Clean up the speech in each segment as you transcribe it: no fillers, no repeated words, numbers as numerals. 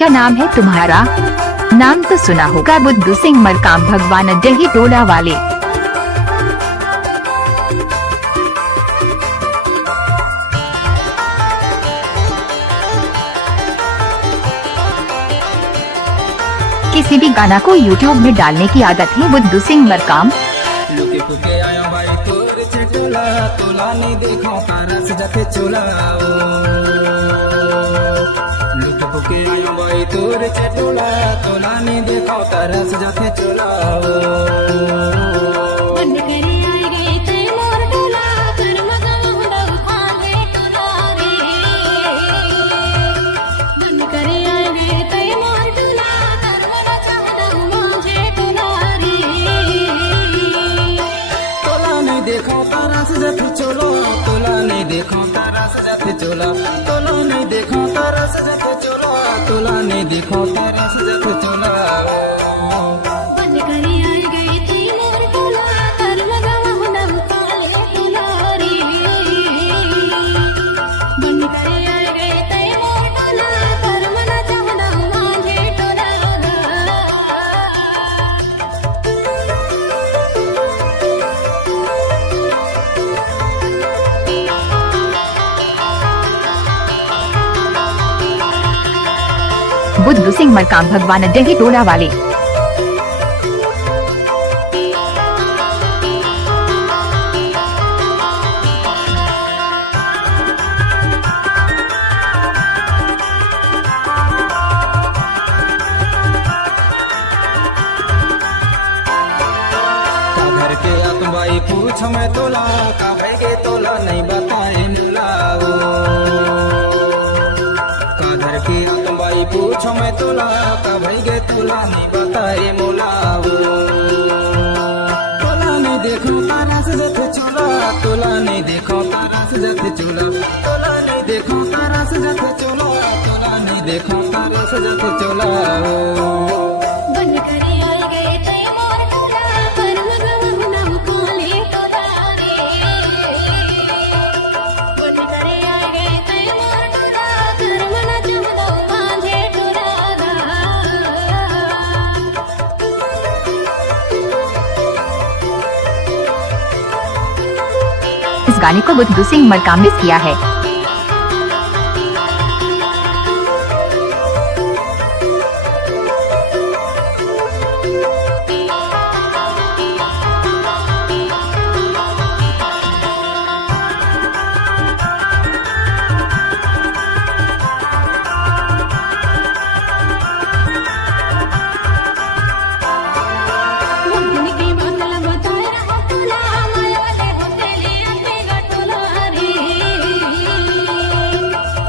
क्या नाम है तुम्हारा? नाम तो सुना होगा, बुद्धू सिंह मरकाम भगवान डही टोला वाले। किसी भी गाना को YouTube में डालने की आदत है बुद्धू सिंह मरकाम। देखो तारा से जाते चोला, तोला नहीं देखो तारा से जाते चोला, तोला नहीं देखो तारा से जाते चोला, तोला नहीं देखो तारा से जाते चोला। बंद करे आई गई थी मोर टोला, कर लगावा हुनम काले टोला रे। बंद करे आई गई थी मोर टोला, कर मना चाहना मांझे टोला। बुद्धू सिंह मरकाम भगवान डही टोला वाले। घर के अतबाई पूछ मैं तोला, का भैगे तोला नहीं बताए मिलाओ। का घर के अतबाई पूछ मैं तोला, का भैगे तोला नहीं बताए मोलाओ। तोला नहीं देखो तारा से जाते चोला, तोला नहीं देखो तारा से जाते चोला, तोला नहीं देखो तारा से जाते चोला, तोला नहीं देखो तारा से जाते चोला। बंद करे आई गई थी मोर टोला, कर लगावा हुनम काले टोला रे। बंद करे आई गई थी मोर टोला, कर मना चाहना मांझे टोला। इस गाने को बुद्धू सिंह मरकाम ने किया है। वदन की बातल बताए रहो टोला, माया वाले होतेली अतेगा टोला रे।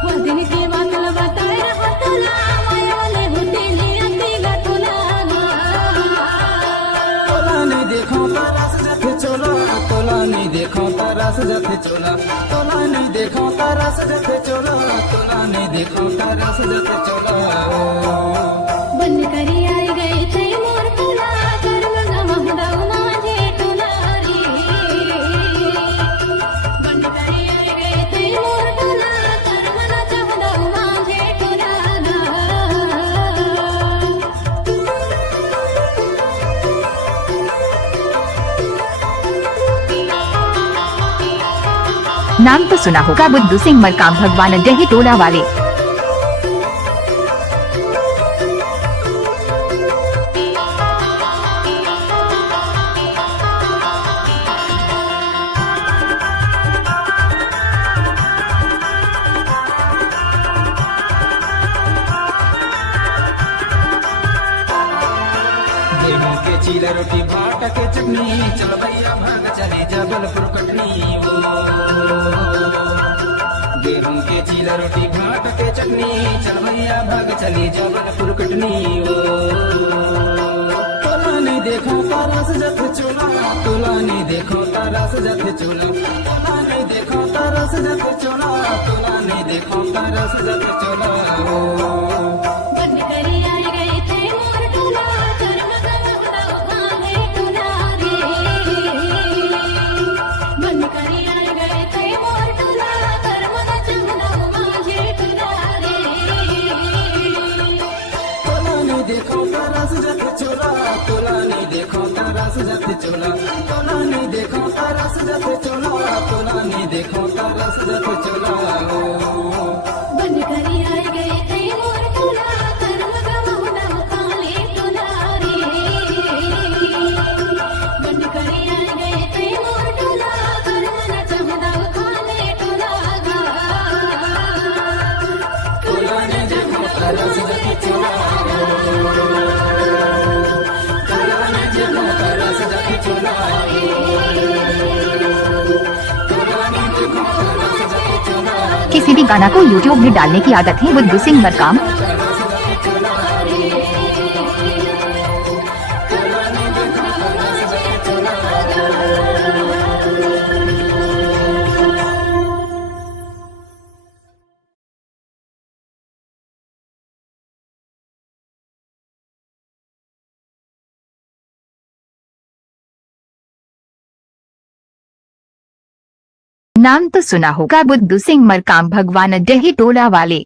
वदन की बातल बताए रहो टोला, माया वाले होतेली अतेगा टोला। तोला नहीं देखो तारा से जाते चोला, तोला नहीं देखो तारा से जाते चोला, तोला नहीं देखो तारा से जाते चोला, तोला नहीं देखो तारा से जाते चोला। बंद करे आई गई थी मोर टोला, कर लगावा हुनम मांझे टोला रे। बंद करे आई गई थी मोर टोला, कर मना चाहना मांझे टोला। नाम तो सुना होगा, बुद्धू सिंह मरकाम भगवान डही टोला वाले। गेहूं के चीला रोटी भाटा के चटनी, चल भैया भाग चले जबलपुर कटनी वो। गेहूं के चीला रोटी भाटा के चटनी, चल भैया भाग चले जबलपुर कटनी वो। तोला नहीं देखो तारा से जाते चोला, तोला नहीं देखो तारा से जाते चोला, तोला नहीं देखो तारा से जाते चोला, तोला नहीं देखो तारा से जाते चोला। बंद करे आई गई थी मोर टोला, कर लगावा हुनम काले टोला रे। बंद करे आई गई थी मोर टोला, कर मना चाहना मांझे टोला रे। रस जाते चोला तोला नहीं देखो ता रस जाते चोला तोला नहीं देखो ता रस जाते चोला बन करे आए गए थे मोर तोला कर्म गवाऊना काले तोला रे बन करे आए गए थे मोर तोला कर्म न चमदा काले तोला गा तोला नहीं देखो ता रस जाते चोला तोला नहीं देखो ता रस जाते चोला तोला नहीं देखो ता रस जाते चोला किसी भी गाना को यूट्यूब में डालने की आदत है बुद्धू सिंह मरकाम। नाम तो सुना होगा बुद्धू सिंह मरकाम भगवान डही टोला वाले।